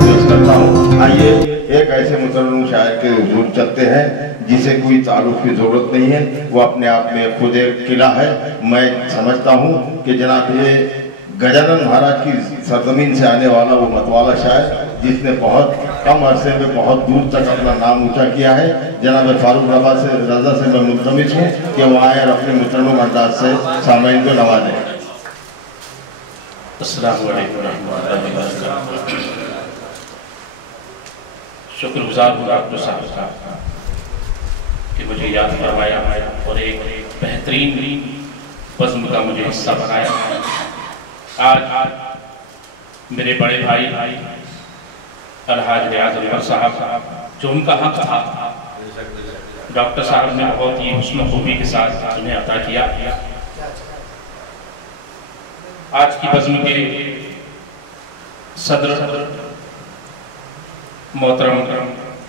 पेश करता हूँ। आइए एक ऐसे मुतरन्निम शायर के हुजूर चलते हैं जिसे कोई तारुफ की जरूरत नहीं है, वो अपने आप में खुद एक किला है। मैं समझता हूँ कि जनाब ये गजानन महाराज की सरजमीन से आने वाला वो मतवाला शायर जिसने बहुत कम अरसे में बहुत दूर तक अपना नाम ऊंचा किया है, जनाब फारूक रजा से मैं मुल्तमिस हूँ कि वो आए और अपने मुतरन्निम अंदाज से सामईन को नवाजें। अस्सलामु अलैकुम रहमतुल्लाहि व बरकातहू। शुक्रगुजार हूँ डॉक्टर साहब का कि मुझे याद करवाया और एक बेहतरीन बज़्म का मुझे हिस्सा बनाया। आज मेरे बड़े भाई अलहाज रियाज अनवर साहब जो उनका हक था, डॉक्टर साहब ने बहुत ही हुस्न खूबी के साथ उन्हें अता किया। आज की बज़्म के सदर मोहतरम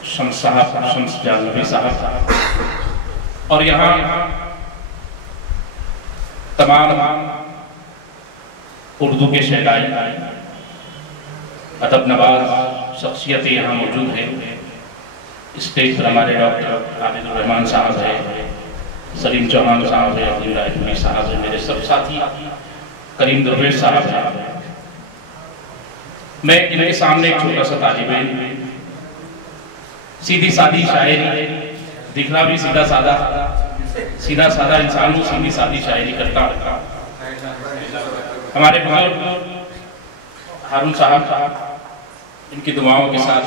शम्स साहब, शम्स जानवी साहब, और यहाँ तमाम उर्दू के शहनाई अदब नवाज शख्सियतें यहाँ मौजूद हैं। स्टेज पर हमारे डॉक्टर आबिदुर रहमान साहब है, सलीम चौहान साहब है, अब्दुल्लाह साहब है, मेरे सब साथी करीम दरवेश साहब है। मैं इनके सामने एक छोटा सा तालिब इल्म, सीधी सादी शायरी, दिखना भी सीधा सादा इंसान हूँ, सीधी सादी शायरी करता हूँ। हमारे बुजुर्ग हारून साहब, इनकी दुआओं के साथ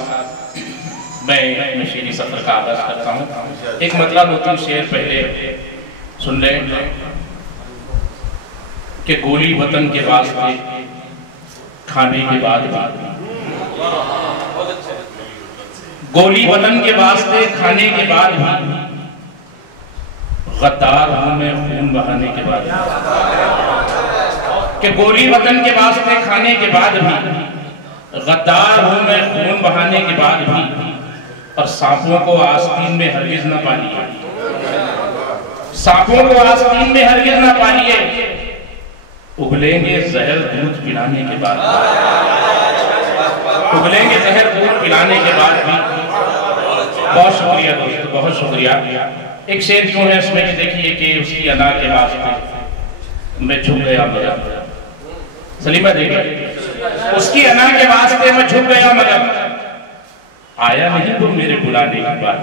मैं शेरी सफर का आगाज करता हूँ। एक मतलब होती शेर पहले सुन ले कि गोली वतन के वास्ते खाने के बाद गोली वतन के वास्ते खाने के बाद भी गद्दार हूं मैं खून बहाने के बाद कि गोली वतन के वास्ते खाने के बाद भी गद्दार हूं मैं खून बहाने के बाद भी, और सांपों को आस्तीन में हरगिज न पालिए, सांपों को आस्तीन में हरगिज न पालिए, उबलेंगे जहर दूध पिलाने के बाद, उबलेंगे जहर दूध पिलाने के बाद भी। बहुत शुक्रिया दोस्तों, बहुत शुक्रिया। एक शेर क्यों है उसमें कि देखिए कि उसकी अना के वास्ते मैं झुक गया मगर, सलीमा देखिए, उसकी अना के वास्ते मैं झुक गया मगर आया नहीं वो मेरे बुलाने के बाद,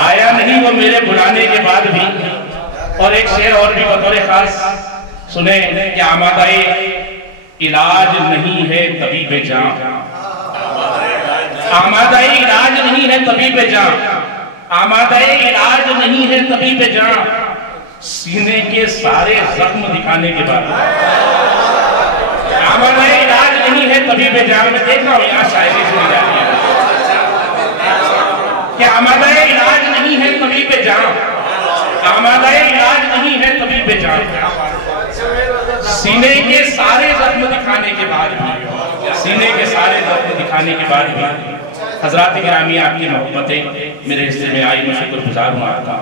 आया नहीं वो मेरे बुलाने के बाद भी। और एक शेर और भी बतौर खास सुने कि आमादाए इलाज नहीं है तबीब जान, आमादाए इलाज नहीं है तबीब जान, आमादाए इलाज नहीं है तबीब जान, सीने के सारे जख्म दिखाने के बाद, आमादाए इलाज नहीं है तबीब जान। मैं देख रहा हूँ यहाँ शायरी सुनी जा रही है कि आमादाए इलाज नहीं है तबीब जान, आमादाए इलाज नहीं है तबीब जान, सीने के सारे जख्म दिखाने के बाद भी, सीने के सारे जख्म दिखाने के बाद भी हजरात गिरामी आपकी मोहब्बतें मेरे हिस्से में आई, मैं शुक्रगुजार हूँ आपका।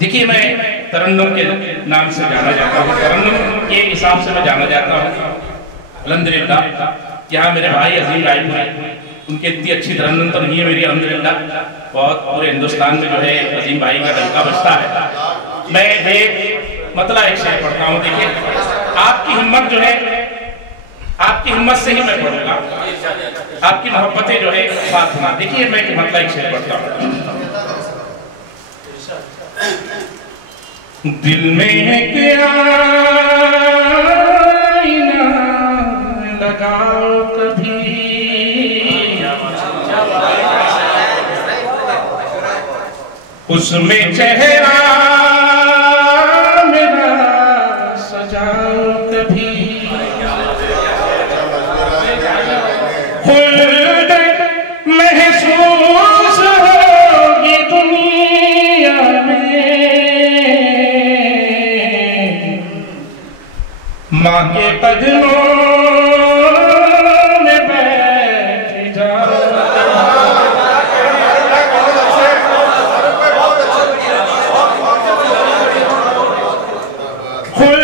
देखिए मैं तरन्नुम के नाम से जाना जाता हूँ, तरन्नुम के हिसाब से मैं जाना जाता हूँ। अल्हम्दुलिल्लाह यहाँ मेरे भाई अजीम रायपुर हैं, उनकी इतनी अच्छी तरन्नुम तो नहीं है मेरी, अल्हम्दुलिल्लाह बहुत पूरे हिंदुस्तान में जो है अजीम भाई का डंका बजता है। मैं एक मतलब एक शेर पढ़ता हूँ। देखिए आपकी हिम्मत जो है, आपकी हिम्मत से ही मैं पढ़ूंगा, आपकी मोहब्बतें जो है साथ ना। देखिए मैं मतलब एक शेर पढ़ता हूँ। दिल में क्या लगाओ कभी, उसमें चेहरा मेरा सजाओ कभी, खुद महसूस होगी दुनिया में, माँ के कदमों में बैठ जाओ, खुद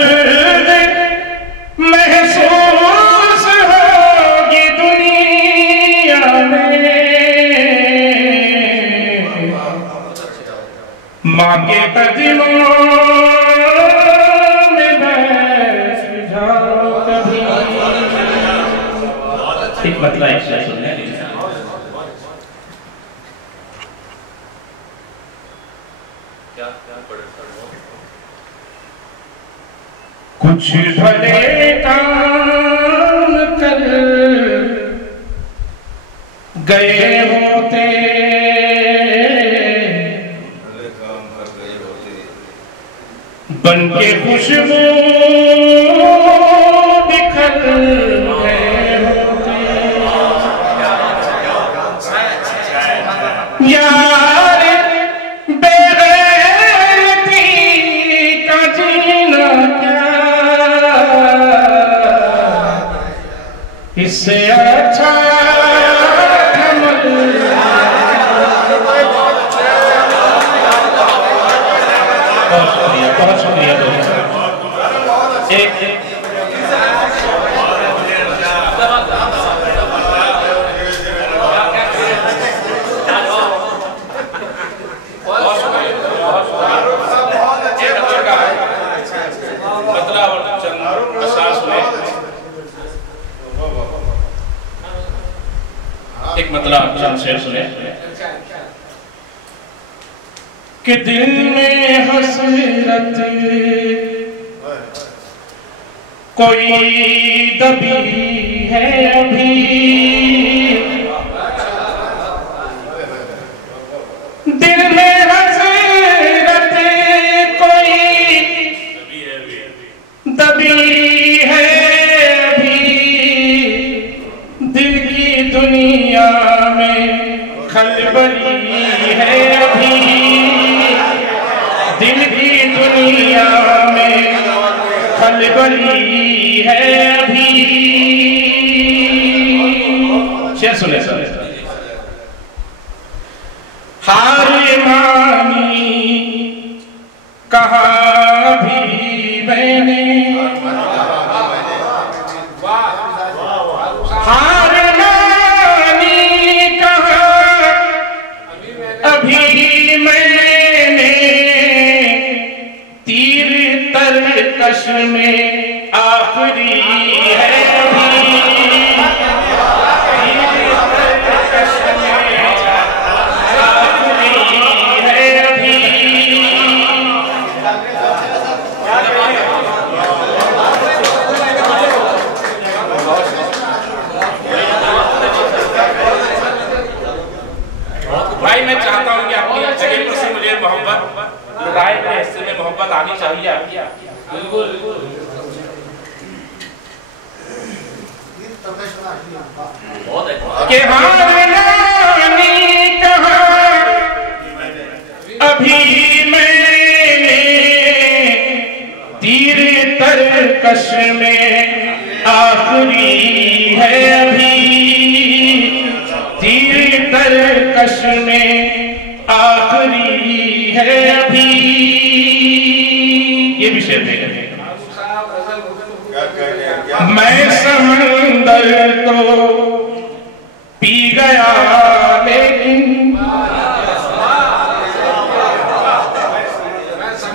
महसूस होगी दुनिया माँ के कदमों में बैठ जाओ कभी। एक मतलब ऐसा सुनने कुछ भले काम कर गए होते, बन के खुशबू बिखर गए होते। यार बेगैरती का जीना क्या, इससे अच्छा बहुत शुक्रिया दोस्त। एक मतलब चंद शेर सुने कि दिल में हसरत कोई दबी है अभी, दिल में हसरत कोई दबी है अभी, दिल की दुनिया में खलबली है अभी, दिल की दुनिया में खलबली है अभी। शेर सुने सर। हार मानी कहा भी मैंने, हार मानी कहा अभी मैंने, तीर तरकश में आखिरी है अभी, तीर तरकश में आखिरी है अभी। भाई मैं चाहता हूँ कि अपनी जगह पर से मुझे मोहब्बत लुटाए के हिस्से में मोहब्बत आनी चाहिए आपकी। बिल्कुल कि हारनी कहा अभी मैंने, तीर तरकश में आखिरी है अभी, तीर तरकश में आखिरी है अभी। ये भी शेर देगा। मैं समंदर तो पी गया लेकिन,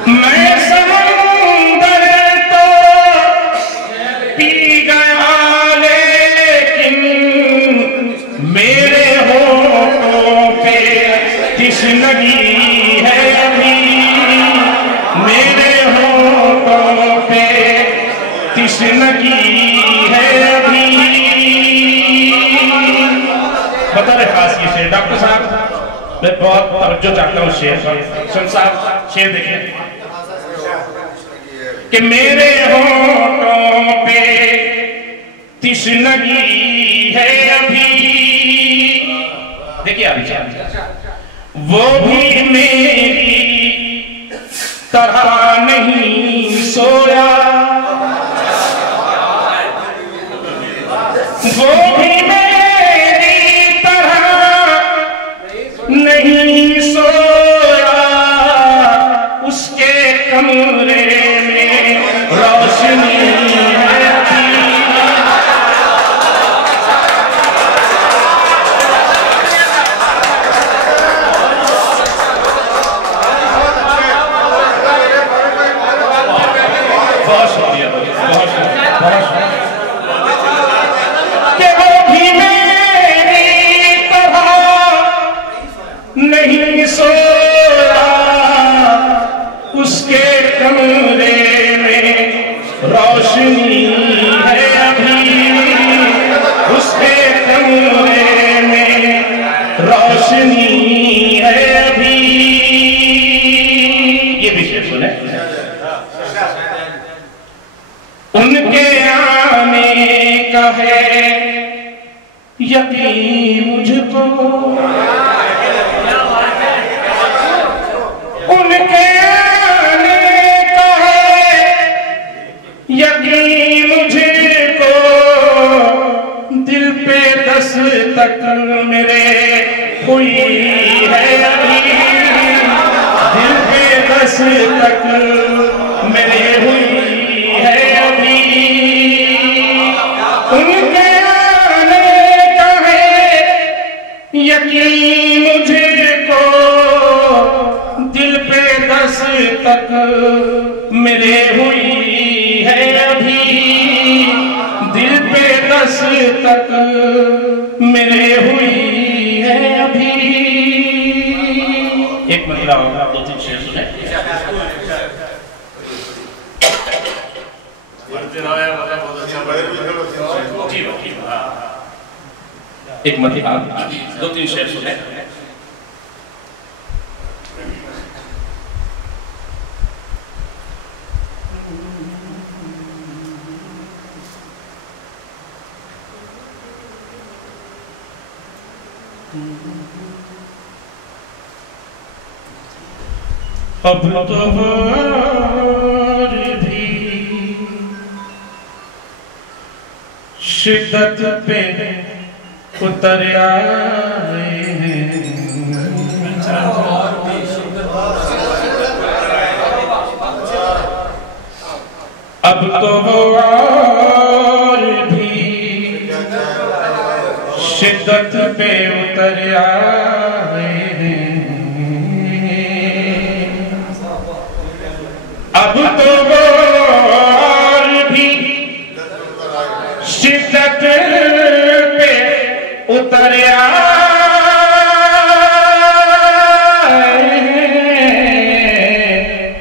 मैं समंदर तो पी गया लेकिन, मेरे होठों पे तृष्णगी है अभी, मेरे होठों पे तृष्णगी है अभी। बता रहे खास ये शेर डॉक्टर साहब, मैं बहुत तवज्जो चाहता हूँ शेर सुन साहब। शेर देखिए कि मेरे होठों पे तृष्णगी है अभी, देखिए आप वो भी मेरी तरह नहीं सोया, वो भी मेरी तरह नहीं सोया, उसके कमरे में रोशनी है अभी। यकीन मुझको उनके आने का है, यकीन मुझको दिल पे दस्तक मेरे हुई है अभी, दिल पे दस्तक मेरे हुई है अभी। उनके आने का है यकीन मुझको दिल पे दस्तक मेरे हुई है अभी, दिल पे दस्तक मेरे हुई है अभी। एक मतलब दो तीन शेर सुने। एक मतलब दो तीन शेर सुने। अब तो और भी शिद्दत पे उतर आए हैं, अब तो और भी शिद्दत पे उतर आए हैं, अब तो और भी शिद्दत पे उतर आए हैं,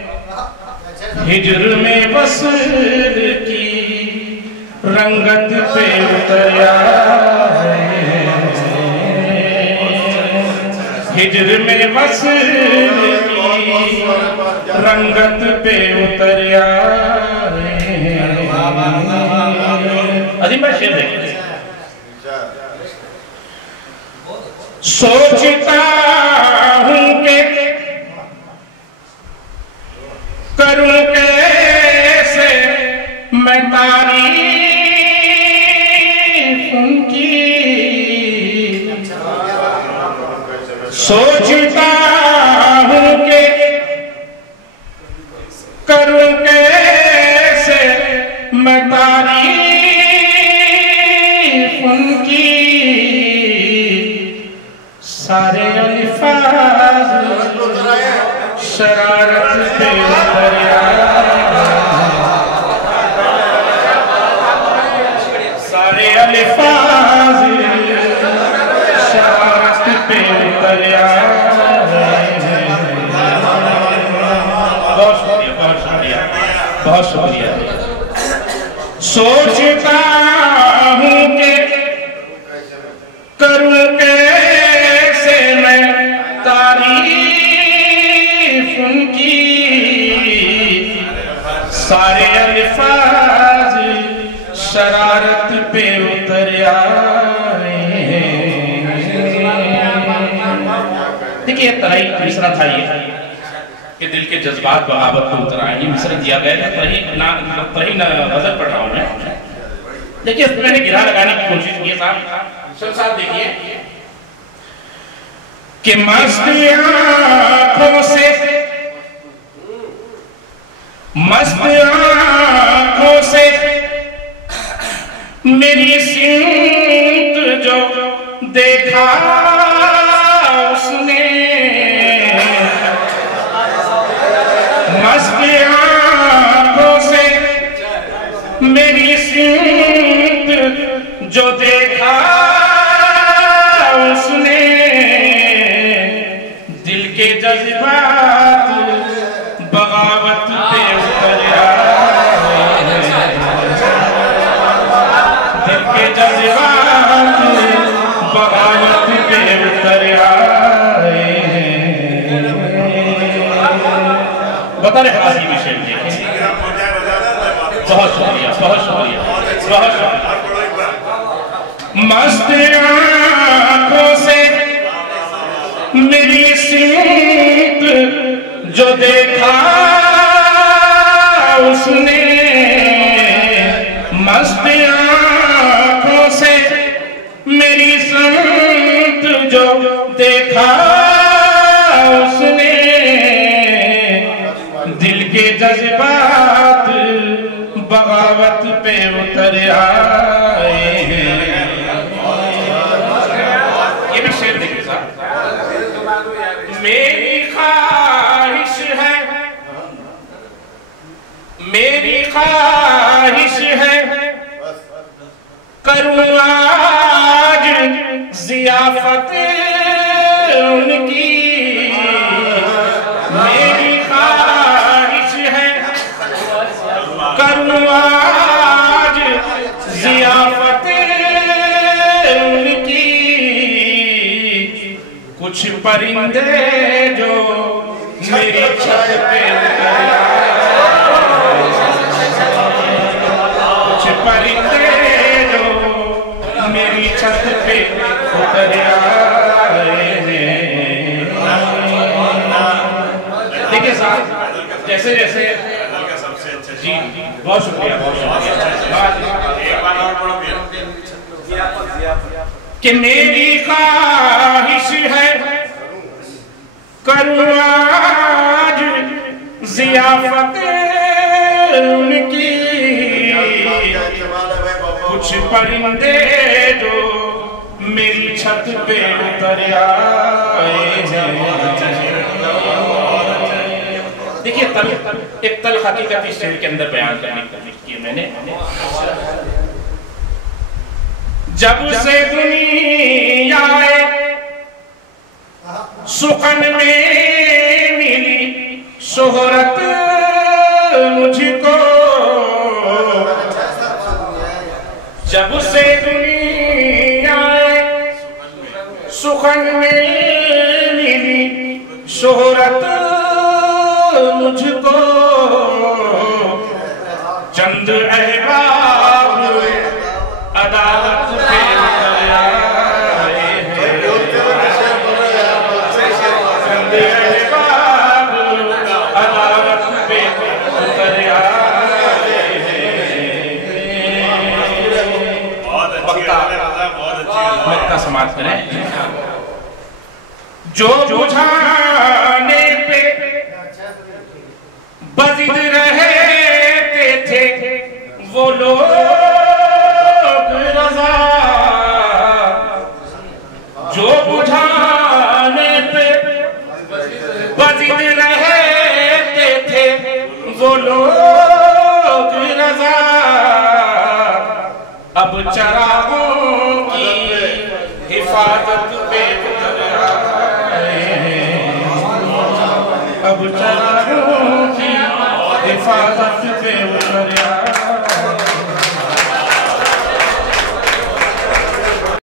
हिज्र में वसल की रंगत पे उतर आए हैं, हिज्र में वसल की रंगत पे उतर आए हैं। अजीम भाई शेर देखिए। सोचता हूं कि करूं कैसे मैं तारीफ उनकी, सोचता हूं कि करूं कैसे मैं तारीफ उनकी, सारे अल्फाज शरारत पे उतर आए, सारे अल्फाज शरारत पे उतर आए। बहुत शुक्रिया, बहुत शुक्रिया, बहुत शुक्रिया। सोचता हूं कि करूं कैसे मैं तारीफ उनकी, सारे अल्फाज शरारत पे उतर आए हैं। देखिए तराई मिसरा था ये कि दिल के जज्बात बगावत पे उतर आए, ये मिसरा दिया गया है। तरी ना गजल पढ़ रहा हूं मैं, देखिए उसमें मैंने गिरा लगाने की कोशिश की साहब। देखिए कि मस्त आंखों से, मस्त आंखों से मेरी सिमत जो देखा उसने, मस्त आंखों से मेरी सिमत जो देखा उसने, दिल के जज्बात बगावत पे उतर आए, दिल के जज्बात बगावत पे उतर आए। बता रहे हाजी में शेर देखिए। बहुत शुक्रिया, बहुत शुक्रिया, बहुत शुक्रिया। मस्त मेरी संत जो देखा उसने दिल के जज्बात बगावत पे उतर आए हैं। ये भी शेर देखिए साहब। मेरी ख्वाहिश है, मेरी ख्वाहिश है, करूँ आज जियाफत उनकी। मेरी ख्वाहिश है, करूँ आज जियाफत उनकी। कुछ परिंदे जो मेरी छत पे परिंदे जो मेरी छत पे उतर आए हैं। देखिए साहब, जैसे जैसे जी बहुत शुक्रिया, बहुत शुक्रिया कि मेरी ख्वाहिश है, करूँ आज जियाफत उनकी। कुछ परिंदे जो मेरी छत पे उतर आए हैं। देखिए एक तल हकीकत इस शेर के अंदर बयान करने की कोशिश की मैंने। जब से दुनिया सुखन में मिली शोहरत मुझको, जब से दुनिया सुखन में मिली शोहरत मुझको, चंद अहबाब अदालत पे आए हैं। चंद अहबाब अदालत पे उतर आए हैं। वक्त समाप्त करें। जो बुझाने पे बजिद रहते थे वो लोग रज़ा, जो बुझाने पे बजिद रहते थे वो लोग रज़ा, अब चरागों की हिफाजत